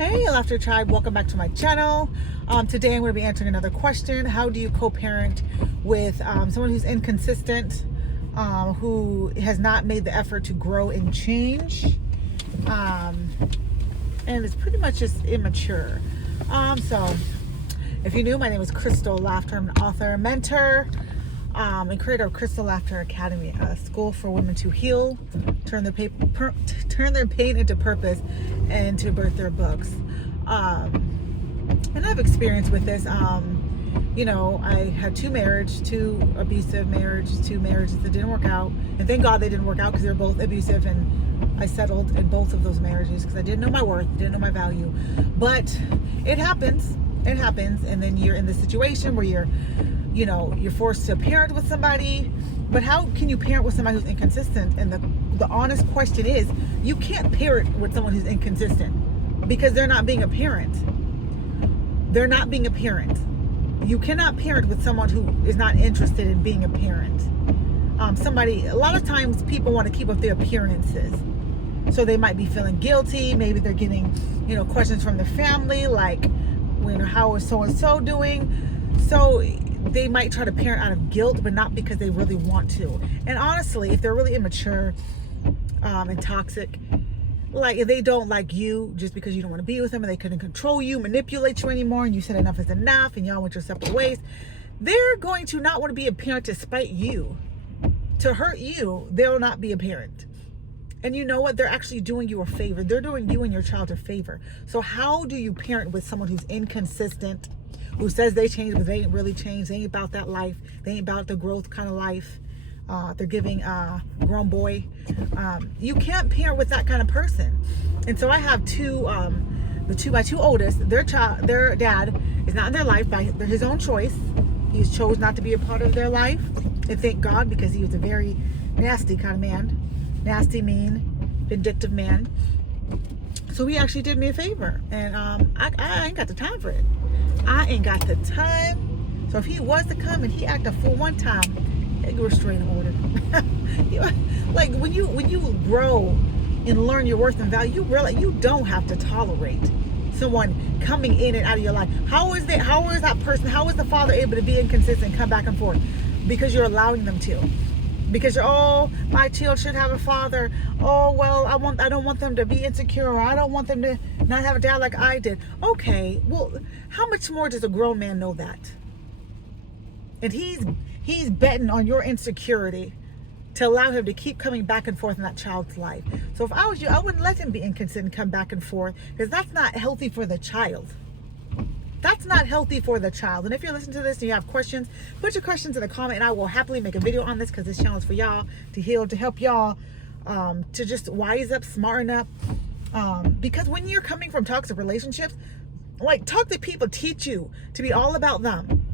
Hey, Laughter Tribe, welcome back to my channel. Today I'm going to be answering another question. How do you co-parent with someone who's inconsistent, who has not made the effort to grow and change, and is pretty much just immature? So if you're new, my name is Crystal Laughter. I'm an author, mentor, and creator of Crystal Laughter Academy, a school for women to heal, turn their pain into purpose, and to birth their books. And I have experience with this. I had two abusive marriages that didn't work out, and thank God they didn't work out because they were both abusive, and I settled in both of those marriages because I didn't know my worth, didn't know my value. But it happens, and then you're in the situation where you're forced to parent with somebody. But how can you parent with somebody who's inconsistent? And the honest question is, you can't parent with someone who's inconsistent because they're not being a parent. They're not being a parent. You cannot parent with someone who is not interested in being a parent. A lot of times people want to keep up their appearances. So they might be feeling guilty. Maybe they're getting, questions from their family like, how is so-and-so doing? So they might try to parent out of guilt, but not because they really want to. And honestly, if they're really immature and toxic, like if they don't like you just because you don't want to be with them, and they couldn't control you, manipulate you anymore, and you said enough is enough, and y'all went your separate ways, they're going to not want to be a parent to spite you, to hurt you. They'll not be a parent. And you know what? They're actually doing you a favor. They're doing you and your child a favor. So how do you parent with someone who's inconsistent, who says they changed, but they ain't really changed? They ain't about that life. They ain't about the growth kind of life. They're giving a grown boy. You can't parent with that kind of person. And so I have my two oldest, their dad is not in their life by his own choice. He chose not to be a part of their life. And thank God, because he was a very nasty kind of man. Nasty, mean, vindictive man. So he actually did me a favor. And I ain't got the time for it. I ain't got the time. So if he was to come and he act a fool one time, you restraining order. Like when you grow and learn your worth and value, you realize you don't have to tolerate someone coming in and out of your life. How is that person? How is the father able to be inconsistent, come back and forth? Because you're allowing them to. Because my child should have a father. Oh, well, I don't want them to be insecure, or I don't want them to not have a dad like I did. Okay, well, how much more does a grown man know that? And he's betting on your insecurity to allow him to keep coming back and forth in that child's life. So if I was you, I wouldn't let him be inconsistent and come back and forth, because that's not healthy for the child. That's not healthy for the child. And if you're listening to this and you have questions, put your questions in the comment, and I will happily make a video on this, because this channel is for y'all to heal, to help y'all to just wise up, smarten up. Because when you're coming from toxic relationships, like toxic people teach you to be all about them.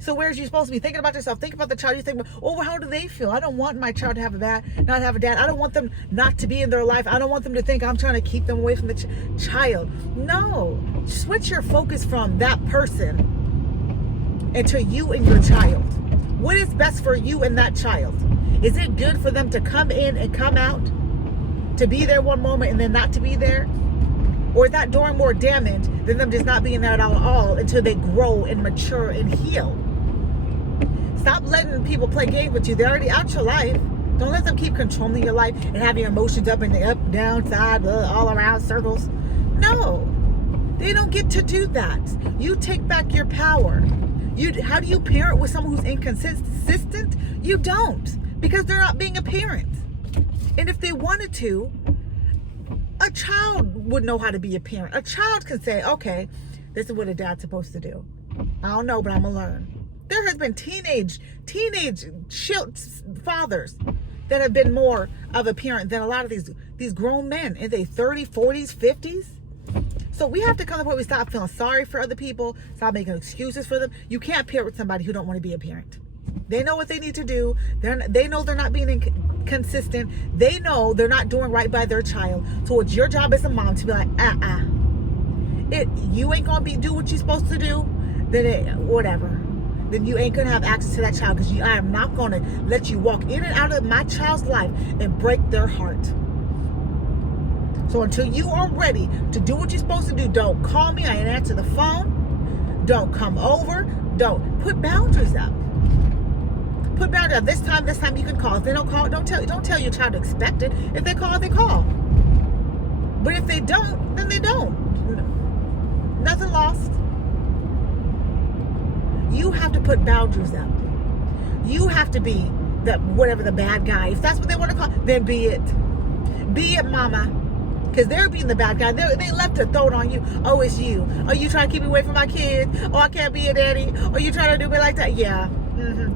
So whereas you're supposed to be thinking about yourself, think about the child, you think, oh, well, how do they feel? I don't want my child to have not have a dad. I don't want them not to be in their life. I don't want them to think I'm trying to keep them away from the child. No, switch your focus from that person into you and your child. What is best for you and that child? Is it good for them to come in and come out, to be there one moment and then not to be there? Or is that doing more damage than them just not being there at all until they grow and mature and heal? Stop letting people play games with you. They're already out your life. Don't let them keep controlling your life and have your emotions up and up, down, side, all around, circles. No, they don't get to do that. You take back your power. How do you parent with someone who's inconsistent? You don't, because they're not being a parent. And if they wanted to, a child would know how to be a parent. A child can say, okay, this is what a dad's supposed to do. I don't know, but I'm gonna learn. There has been teenage fathers that have been more of a parent than a lot of these grown men in their 30s, 40s, 50s. So we have to come to the point where we stop feeling sorry for other people, stop making excuses for them. You can't parent with somebody who don't want to be a parent. They know what they need to do. They know they're not being consistent. They know they're not doing right by their child. So it's your job as a mom to be like, you ain't gonna do what you're supposed to do, then whatever. Then you ain't gonna have access to that child, because I am not gonna let you walk in and out of my child's life and break their heart. So until you are ready to do what you're supposed to do, don't call me. I ain't answer the phone. Don't come over. Don't put boundaries up. Put boundaries up. This time you can call. If they don't call, don't tell your child to expect it. If they call, they call. But if they don't, then they don't. Nothing lost. You have to put boundaries up. You have to be whatever the bad guy. If that's what they want to call, then be it. Be it, mama. Because they're being the bad guy. They left to throw it on you. Oh, it's you. Oh, you trying to keep me away from my kids. Oh, I can't be a daddy. Oh, you trying to do me like that? Yeah.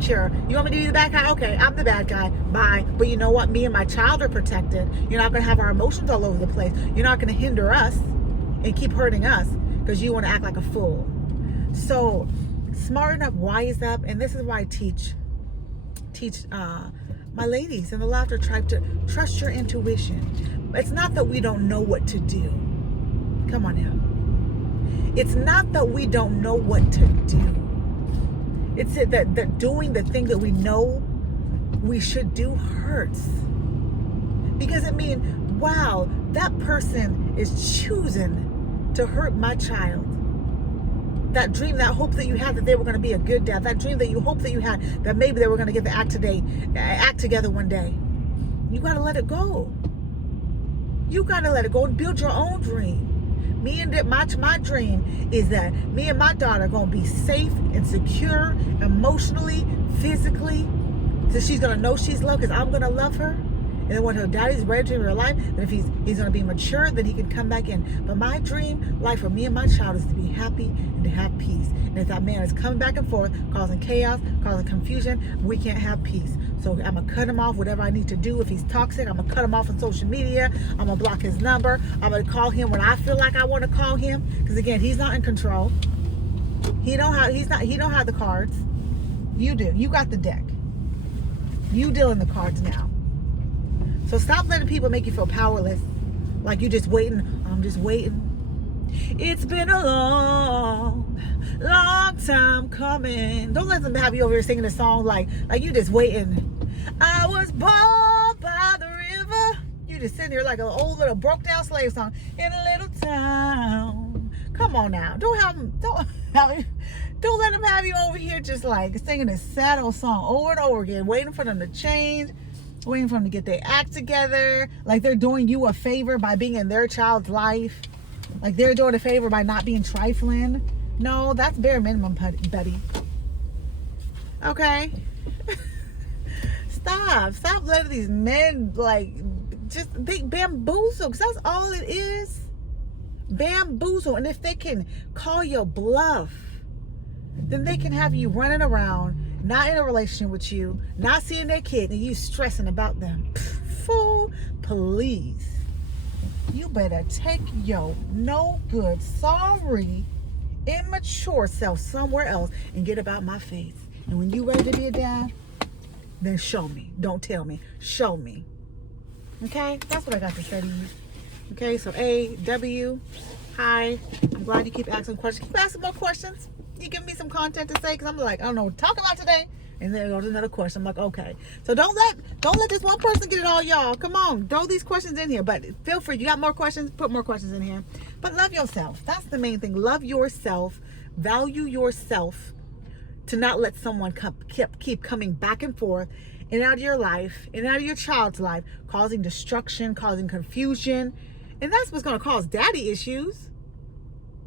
Sure. You want me to be the bad guy? Okay, I'm the bad guy. Bye. But you know what? Me and my child are protected. You're not going to have our emotions all over the place. You're not going to hinder us and keep hurting us because you want to act like a fool. So, smarten up, wise up. And this is why I teach my ladies in the Laughter Tribe to trust your intuition. It's not that we don't know what to do. Come on now. It's not that we don't know what to do. It's that doing the thing that we know we should do hurts. Because it means, wow, that person is choosing to hurt my child. That dream, that hope that you had that they were going to be a good dad, that dream that you hoped that you had that maybe they were going to get the act together one day. You got to let it go. You got to let it go and build your own dream. My dream is that me and my daughter are going to be safe and secure emotionally, physically. So she's going to know she's loved because I'm going to love her. And then when her daddy's ready to her life, then if he's going to be mature, then he can come back in. But my dream life for me and my child is to be happy and to have peace. And if that man is coming back and forth, causing chaos, causing confusion, we can't have peace. So I'm going to cut him off, whatever I need to do. If he's toxic, I'm going to cut him off on social media. I'm going to block his number. I'm going to call him when I feel like I want to call him. Because again, he's not in control. He don't have the cards. You do. You got the deck. You dealing the cards now. So stop letting people make you feel powerless. Like you just waiting. I'm just waiting. It's been a long time coming. Don't let them have you over here singing a song like you just waiting. I was born by the river. You just sitting here like an old little broke down slave song in a little town. Come on now. Don't let them have you over here just like singing a sad old song over and over again, waiting for them to change. Waiting for them to get their act together, like they're doing you a favor by being in their child's life, like they're doing a favor by not being trifling. No, that's bare minimum, buddy. Okay? Stop letting these men just bamboozle, because that's all it is. Bamboozle. And if they can call your bluff, then they can have you running around, not in a relationship with you, not seeing their kid, and you stressing about them. Fool, please. You better take your no good, sorry, immature self somewhere else and get about my face. And when you ready to be a dad, then show me. Don't tell me. Show me. Okay? That's what I got to say to you. Okay, so A-W, hi. I'm glad you keep asking questions. Keep asking more questions. You give me some content to say, because I'm like, I don't know what to talk about today. And then goes another question. I'm like, okay. So don't let this one person get it all, y'all. Come on, throw these questions in here. But feel free. You got more questions? Put more questions in here. But love yourself. That's the main thing. Love yourself. Value yourself. To not let someone keep coming back and forth in and out of your life, in and out of your child's life, causing destruction, causing confusion. And that's what's going to cause daddy issues.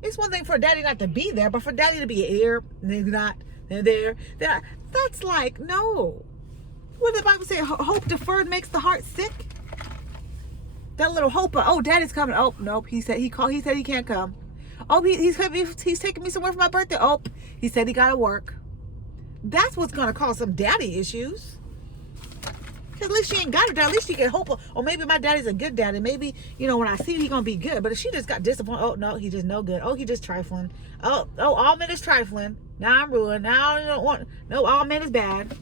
It's one thing for a daddy not to be there, but for daddy to be here, they're not, they're there. That's like, no. What did the Bible say? Hope deferred makes the heart sick. That little hope of, oh, daddy's coming. Oh, nope. He said he can't come. Oh, he's taking me somewhere for my birthday. Oh, he said he got to work. That's what's going to cause some daddy issues. At least she ain't got a dad. At least she can hope, or maybe my daddy's a good daddy. Maybe, when I see him, he's going to be good. But if she just got disappointed, oh, no, he just no good. Oh, he just trifling. Oh, all men is trifling. Now I'm ruined. Now I don't want, no, all men is bad.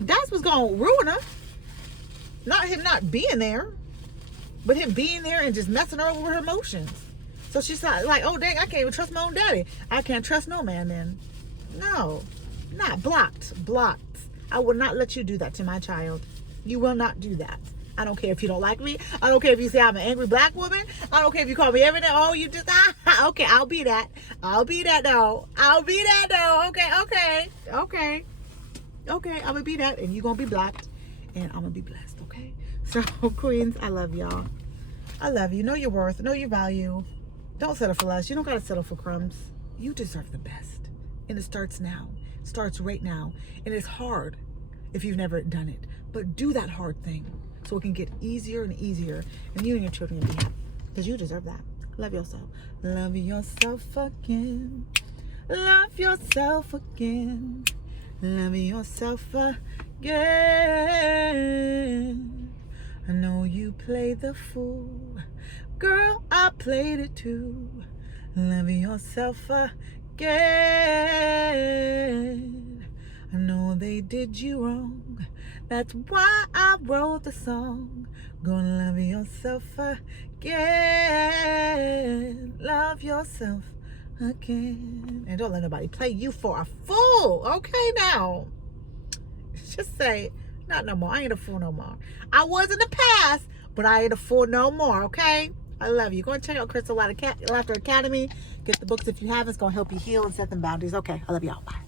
That's what's going to ruin her. Not him not being there, but him being there and just messing her over with her emotions. So she's like, oh, dang, I can't even trust my own daddy. I can't trust no man then. No, not blocked. I will not let you do that to my child. You will not do that. I don't care if you don't like me. I don't care if you say I'm an angry black woman. I don't care if you call me everything. Oh, you just, okay, I'll be that. I'll be that though. I'll be that though. Okay, I'm gonna be that, and you're gonna be blocked, and I'm gonna be blessed, okay? So, queens, I love y'all. I love you. Know your worth. Know your value. Don't settle for less. You don't gotta settle for crumbs. You deserve the best. And it starts now. It starts right now. And it's hard if you've never done it. But do that hard thing so it can get easier and easier, and you and your children will be happy. Because you deserve that. Love yourself. Love yourself again. Love yourself again. Love yourself again. I know you played the fool. Girl, I played it too. Love yourself again. I know they did you wrong. That's why I wrote the song. Gonna love yourself again. Love yourself again. And don't let nobody play you for a fool. Okay, now. Just say, not no more. I ain't a fool no more. I was in the past, but I ain't a fool no more, okay? I love you. Go and check out Crystal Laughter Academy. Get the books if you haven't. It's going to help you heal and set them boundaries. Okay, I love y'all. Bye.